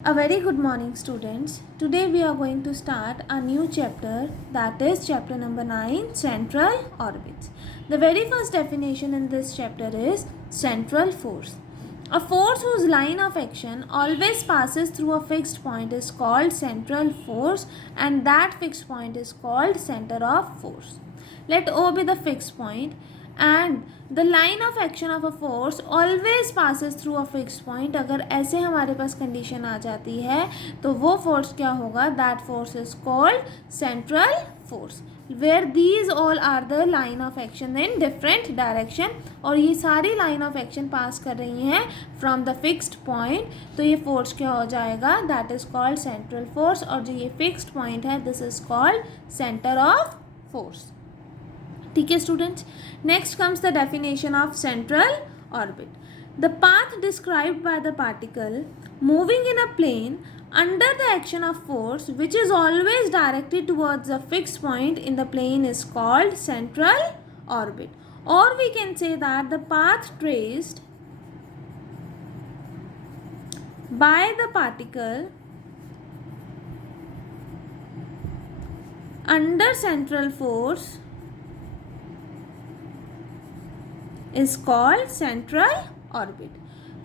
A very good morning, students. Today we are going to start a new chapter, that is chapter number 9, central orbits. The very first definition in this chapter is central force. A force whose line of action always passes through a fixed point is called central force, and that fixed point is called center of force. Let O be the fixed point and the line of action of a force always passes through a fixed point. अगर ऐसे हमारे पास condition आ जाती है तो वो force क्या होगा? That force is called central force, where these all are the line of action in different direction, और ये सारी लाइन ऑफ एक्शन पास कर रही हैं फ्रॉम द फिक्स्ड पॉइंट. तो ये फोर्स क्या हो जाएगा? That is called central force, और जो ये फिक्स्ड पॉइंट है this is called centre of force. ठीक है students. Next comes the definition of central orbit. The path described by the particle moving in a plane under the action of force which is always directed towards a fixed point in the plane is called central orbit, or we can say that the path traced by the particle under central force is called central orbit.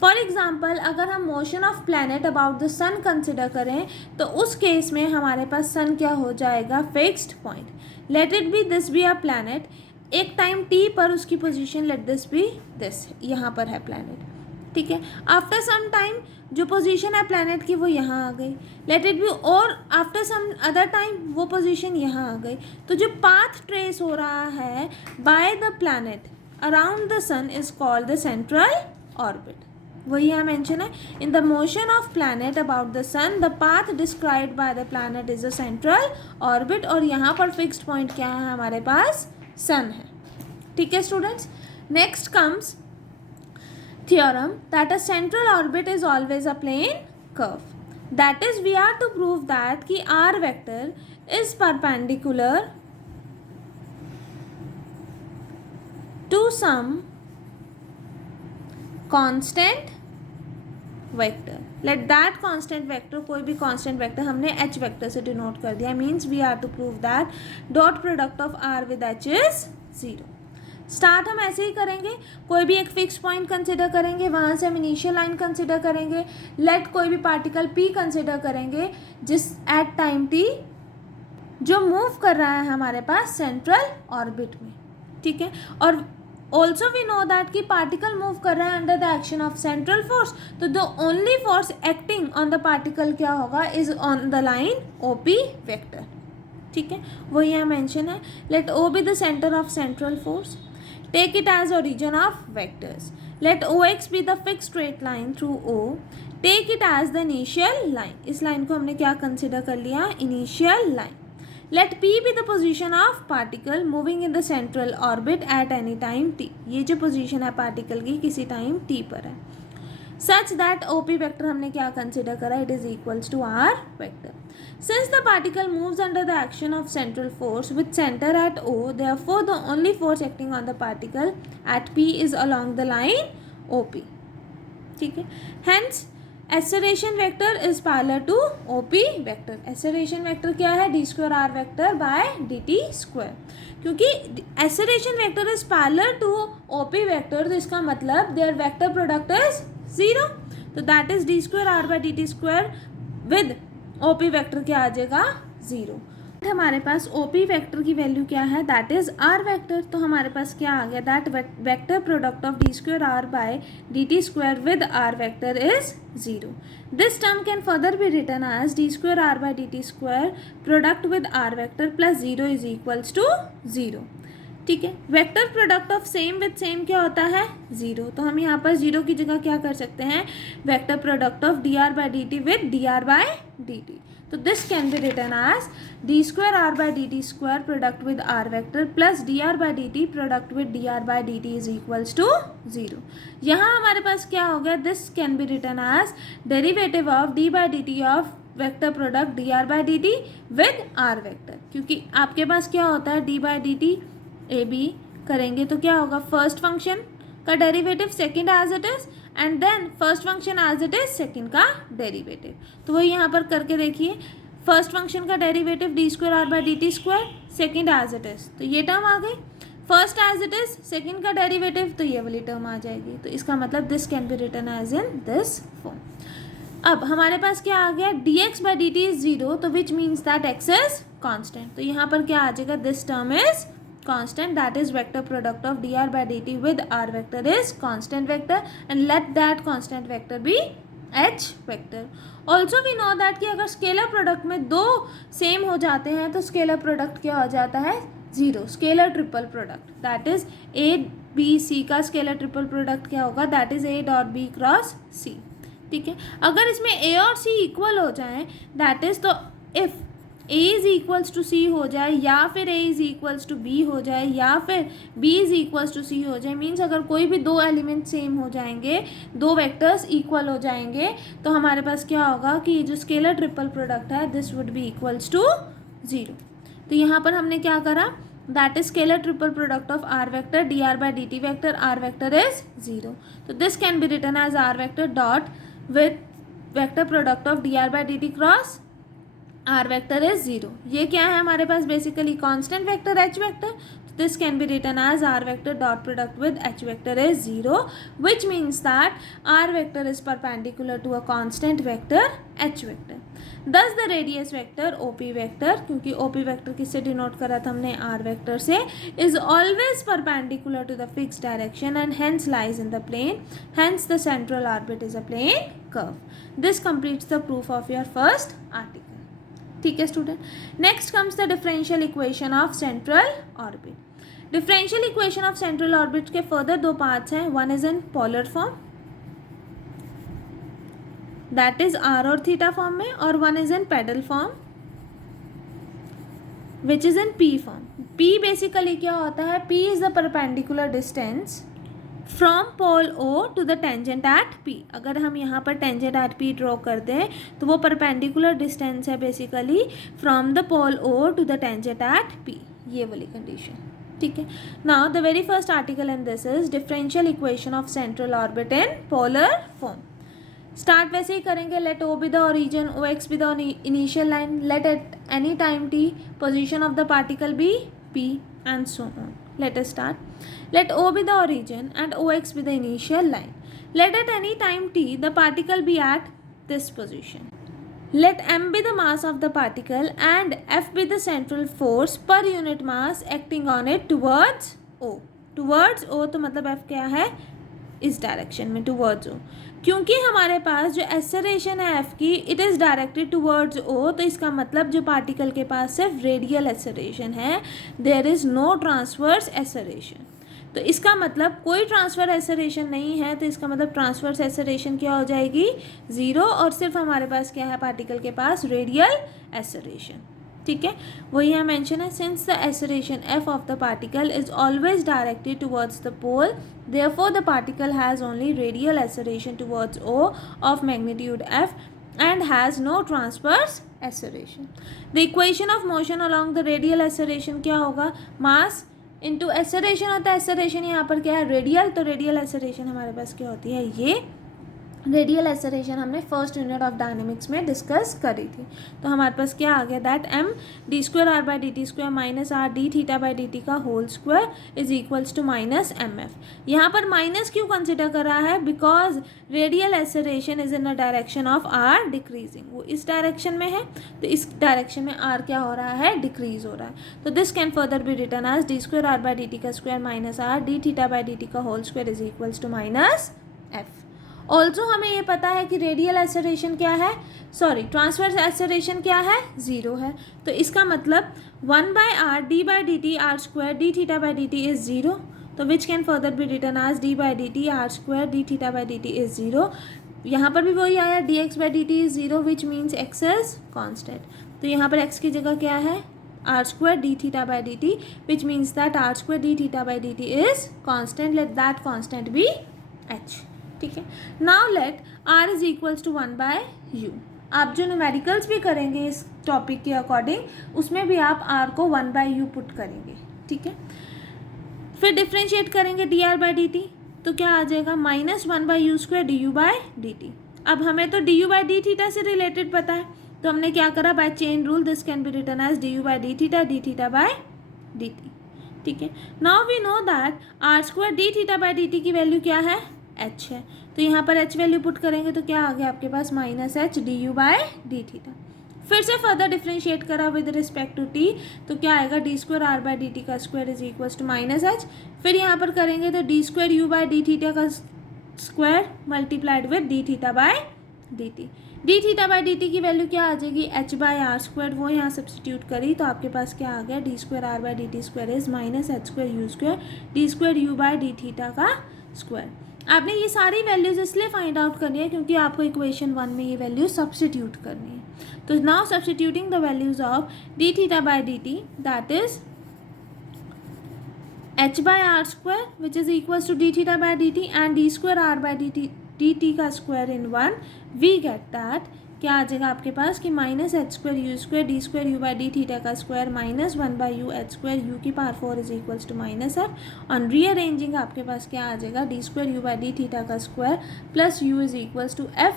For example अगर हम motion of planet about the sun consider करें तो उस case में हमारे पास सन क्या हो जाएगा? Fixed point. Let it be this be a planet, एक टाइम टी पर उसकी position let this be this, यहाँ पर है प्लैनेट. ठीक है. आफ्टर सम टाइम जो पोजीशन है प्लैनेट की वो यहाँ आ गई, लेट इट बी, और आफ्टर सम अदर टाइम वो पोजीशन यहाँ आ गई. तो जो पाथ ट्रेस हो रहा है by the planet around the sun is called the central orbit. वही यहाँ मेंशन है, in the motion of planet about the sun the path described by the planet is a central orbit, और यहाँ पर fixed point क्या है? हमारे पास सन है. ठीक है students. Next comes theorem that a central orbit is always a plane curve. That is, we are to prove that कि r vector is perpendicular to some constant vector. Let that constant vector, कोई भी constant vector हमने h vector से denote कर दिया, means we are to prove that dot product of r with h is 0. Start हम ऐसे ही करेंगे, कोई भी एक फिक्स पॉइंट कंसिडर करेंगे, वहाँ से हम इनिशियल लाइन कंसिडर करेंगे, लेट कोई भी पार्टिकल पी कंसिडर करेंगे जिस एट टाइम टी जो मूव कर रहा है हमारे पास सेंट्रल ऑर्बिट में. ठीक है. और ऑल्सो वी नो दैट कि पार्टिकल मूव कर रहा है under the action of central force, तो the only force acting on the particle क्या होगा? Is on the line O P vector. ठीक है. वो यहाँ मेंशन है, let O be the centre of central force. Take it as origin of vectors. Let OX be the fixed straight line through O. Take it as the initial line. इस line को हमने क्या consider कर लिया? Initial line. Let P be the position of particle moving in the central orbit at any time t. ये जो position है particle की किसी टाइम t पर है. Such that OP वेक्टर हमने क्या कंसिडर करा? It is equals to R vector. Since the particle moves under the action of central force with center at O, therefore the only force acting on the particle at P is along the line OP. ठीक है. Hence acceleration vector is parallel to OP vector. acceleration vector क्या है? d square r vector by dt square. क्योंकि acceleration vector is parallel to OP vector, तो इसका मतलब their vector product is 0. तो that is d square r by dt square with OP vector क्या आ जाएगा? 0. हमारे पास OP वेक्टर की वैल्यू क्या है? That is R vector. तो हमारे पास क्या आ गया? That vector product of d square r by d t square with R vector is 0. This term can further be written as d square r by d t square product with R vector plus 0 is equals to 0. ठीक है. Vector product of same with same क्या होता है? 0. तो हम यहाँ पर 0 की जगह क्या कर सकते हैं? Vector product of d r by d t with d r by d t. तो this can be written as d square r by d t square product with r vector plus d r by d t product with d r by d t is equals to 0. यहाँ हमारे पास क्या हो गया? This can be written as derivative of d by d t of vector product d r by d t with r vector. क्योंकि आपके पास क्या होता है? D by d t a b करेंगे तो क्या होगा? फर्स्ट फंक्शन का derivative second as it is and then first function as it is second का डेरिवेटिव। तो वही यहाँ पर करके देखिए, फर्स्ट फंक्शन का derivative d square r by d t square, second as it is, तो ये टर्म आ गई। First as it is, second का डेरिवेटिव, तो ये वाली टर्म आ जाएगी। तो इसका मतलब this can be written as in this form. अब हमारे पास क्या आ गया, d x by d t is zero, तो which means that x is constant. तो यहाँ पर क्या आ जाएगा, this term is constant, that is vector product of dr by dt with r vector is constant vector and let that constant vector be h vector. Also we know that कि अगर scalar product में दो same हो जाते हैं तो scalar product क्या हो जाता है, zero. Scalar triple product, that is a b c का स्केलर ट्रिपल प्रोडक्ट क्या होगा, that is a dot b cross c. ठीक है, अगर इसमें ए और सी इक्वल हो जाए, दैट इज, तो if a is equals to c हो जाए, या फिर a is equals to b हो जाए, या फिर b is equals to c हो जाए, मीन्स अगर कोई भी दो एलिमेंट सेम हो जाएंगे, दो वेक्टर्स इक्वल हो जाएंगे, तो हमारे पास क्या होगा कि जो स्केलर ट्रिपल प्रोडक्ट है this would be equals to zero. तो यहाँ पर हमने क्या करा, that is scalar triple product of r vector d r by d t vector, r vector is zero. तो this can be written as r vector dot with vector product of d r by d t cross r vector is zero. ये क्या है हमारे पास, basically constant vector h vector. This can be written as r vector dot product with h vector is zero, which means that r vector is perpendicular to a constant vector h vector. Thus the radius vector O P vector, क्योंकि O P vector किससे denote करा था हमने, r vector से, is always perpendicular to the fix direction and hence lies in the plane, hence the central orbit is a plane curve. This completes the proof of your first article. ठीक है student, next comes the differential equation of central orbit. Differential equation of central orbit के further दो parts हैं, one is in polar form, that is r और theta form में, और one is in pedal form which is in p form. P basically क्या होता है, p is the perpendicular distance from pole o to the tangent at p. अगर हम यहाँ पर टेंजेंट एट पी ड्रॉ करते हैं तो वो परपेंडिकुलर डिस्टेंस है basically from the pole o to the tangent at p, ये वाली कंडीशन। ठीक है, now the very first article in this is differential equation of central orbit in polar form. Start वैसे ही करेंगे, let O be the origin, o x be the initial line, let at any time t position of the particle be p and so on. Let us start. Let O be the origin and OX be the initial line. Let at any time t the particle be at this position. Let m be the mass of the particle and F be the central force per unit mass acting on it towards O. Towards O तो मतलब F क्या है, इस direction में, towards ओ। क्योंकि हमारे पास जो एसरेशन है एफ की, इट इज़ डायरेक्टेड टूवर्ड्स ओ, तो इसका मतलब जो पार्टिकल के पास सिर्फ रेडियल एसरेशन है, there is no transverse acceleration. तो इसका मतलब कोई ट्रांसफर एसरेशन नहीं है, तो इसका मतलब ट्रांसवर्स एसरेशन क्या हो जाएगी, ज़ीरो, और सिर्फ हमारे पास क्या है, पार्टिकल के पास रेडियल एसरेशन। ठीक है, वही यहाँ मेंशन है, since the acceleration f of the particle is always directed towards the pole, therefore the particle has only radial acceleration towards o of magnitude f and has no transverse acceleration. The equation of motion along the radial acceleration क्या होगा, mass into acceleration होता है, acceleration यहाँ पर क्या है, radial, तो radial acceleration हमारे पास क्या होती है, ये रेडियल एसरेशन हमने फर्स्ट यूनिट ऑफ डायनेमिक्स में डिस्कस करी थी। तो हमारे पास क्या आ गया, that m d square r by d t square minus r d theta by d t का whole square is equals to minus m f. यहाँ पर माइनस क्यों कंसिडर कर रहा है, because radial acceleration is in a direction of r decreasing, वो इस direction में है, तो इस डायरेक्शन में आर क्या हो रहा है, डिक्रीज हो रहा है। तो this can further be written as d square r by d t का square minus r d theta by d t का whole square is equals to minus f. Also हमें ये पता है कि रेडियल एसरेशन क्या है, सॉरी ट्रांसवर्स एसरेशन क्या है, ज़ीरो है। तो इसका मतलब 1 by r d by d t r square d theta by d t is zero, तो which can further be written as d by d t r square d theta by d t is zero. यहाँ पर भी वही आया, d x by d t is zero which means x is constant. तो यहाँ पर x की जगह क्या है, r square d theta by d T, which means that r square d theta by d t is constant, let that constant be h. ठीक है, now let r is equals to 1 by u. आप जो numericals भी करेंगे इस topic के according, उसमें भी आप आर को 1 बाय यू पुट करेंगे। ठीक है, फिर डिफ्रेंशिएट करेंगे D r by d t, तो क्या आ जाएगा -1/u² du/dt। अब हमें तो du/d से रिलेटेड पता है, तो हमने क्या करा, by chain rule this can be written as du/d/dt। ठीक है, now we know that r² d/dt की वैल्यू क्या है, h है। तो यहाँ पर h वैल्यू पुट करेंगे तो क्या आ गया आपके पास -h du/d। फिर से फर्दर डिफ्रेंशिएट करा विद रिस्पेक्ट टू t, तो क्या आएगा d² r/dt का square is equal to -h। फिर यहाँ पर करेंगे तो d² u/d का square multiplied with d/dt। d/dt की वैल्यू क्या आ जाएगी, h/r², वो यहाँ सब्सटीट्यूट करी तो आपके पास क्या आ गया, d² r/dt square is -h²u², d² u/d का स्क्वायर। आपने ये सारी वैल्यूज इसलिए फाइंड आउट करनी है क्योंकि आपको इक्वेशन 1 में ये वैल्यू सब्सटीट्यूट करनी है। तो now substituting the values of d/dt, that is h/r² which is equals to d/dt and d² r/dt का square in 1, we get that क्या आ जाएगा आपके पास कि -h²u² d² u/d का square -1/u h²u⁴ is equals to -f। On rearranging आपके पास क्या आ जाएगा, d² u/d का square plus u is equals to f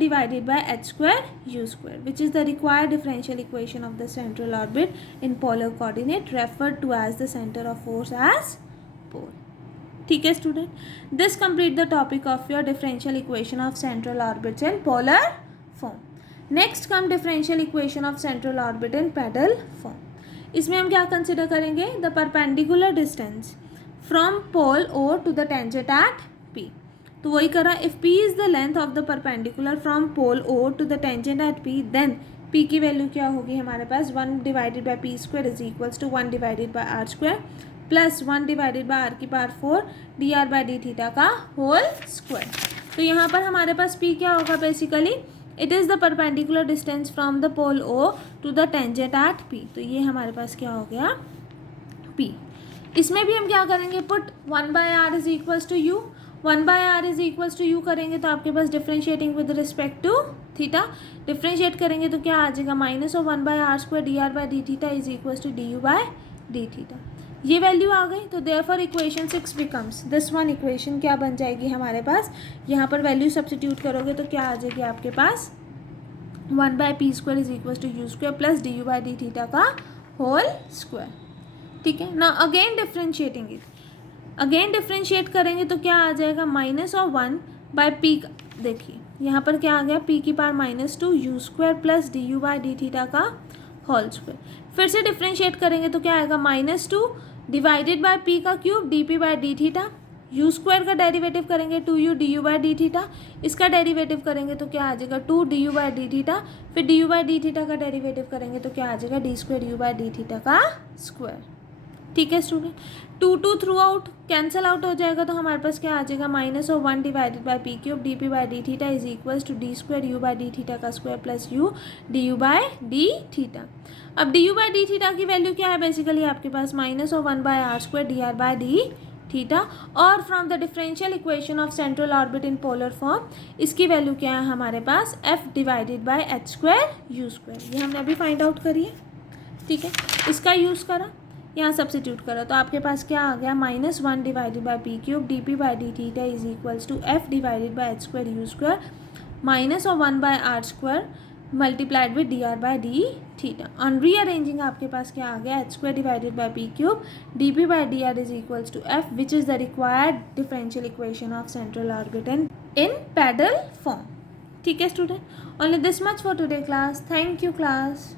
divided by h²u², which is the required differential equation of the central orbit in polar coordinate referred to as the center of force as pole। ठीक है स्टूडेंट, this complete the topic of your differential equation of central orbits in polar form. Next come differential equation of central orbit in pedal form. इसमें हम क्या consider करेंगे, the perpendicular distance from pole o to the tangent at p। तो वही करा, if p is the length of the perpendicular from pole o to the tangent at p, then p की value क्या होगी हमारे पास, 1/p² is equals to 1/r² plus 1/r⁴ dr/d का whole square. तो यहाँ पर हमारे पास p क्या होगा, basically it is the perpendicular distance from the pole o to the tangent at p। तो ये हमारे पास क्या हो गया p। इसमें भी हम क्या करेंगे, put 1/r is equals to u, 1/r is equals to u करेंगे तो आपके पास differentiating with respect to theta, differentiate करेंगे तो क्या आ जाएगा, -1/r² dr/d is equals to du/d। ये वैल्यू आ गई, तो therefore equation 6 becomes this one. Equation क्या बन जाएगी हमारे पास, यहाँ पर वैल्यू सब्सटीट्यूट करोगे तो क्या आ जाएगी आपके पास, 1/p² is equal to u² plus du/d का होल स्क्वायर। ठीक है ना, again differentiating it, again differentiate करेंगे तो क्या आ जाएगा, -1/p। देखिए यहाँ पर क्या आ गया, p⁻² u² प्लस du/d का होल स्क्वायर। फिर से डिफ्रेंशिएट करेंगे तो क्या आएगा, -2 डिवाइडेड बाय p का क्यूब dp/d। u² का डेरिवेटिव करेंगे 2u du/d। इसका डेरिवेटिव करेंगे तो क्या आ जाएगा, 2 du/d। फिर du/d का डेरिवेटिव करेंगे तो क्या आ जाएगा, d² u/d का स्क्वायर। ठीक है student, 2 through out cancel out हो जाएगा तो हमारे पास क्या आ जाएगा, -1 divided by p³ dp/d is equals to d² u/d का स्क्वायर प्लस u du/d। अब du/d की वैल्यू क्या है, बेसिकली आपके पास -1/r² dr/d। और from the differential equation of central orbit in polar form, इसकी वैल्यू क्या है हमारे पास, f डिवाइडेड बाय h²u²। ये हमने अभी फाइंड आउट करी है। ठीक है, इसका यूज़ करा, यहाँ सब्सटीट्यूट करो तो आपके पास क्या आ गया, -1 divided by p³ dp/d is equals to f divided by h²u² -1/r² multiplied with dr/d। On rearranging आपके पास क्या आ गया, h² divided by p³ dp/dr is equals to f, which is the required differential equation of central orbit in pedal form. ठीक है student, only this much for today class. Thank you class.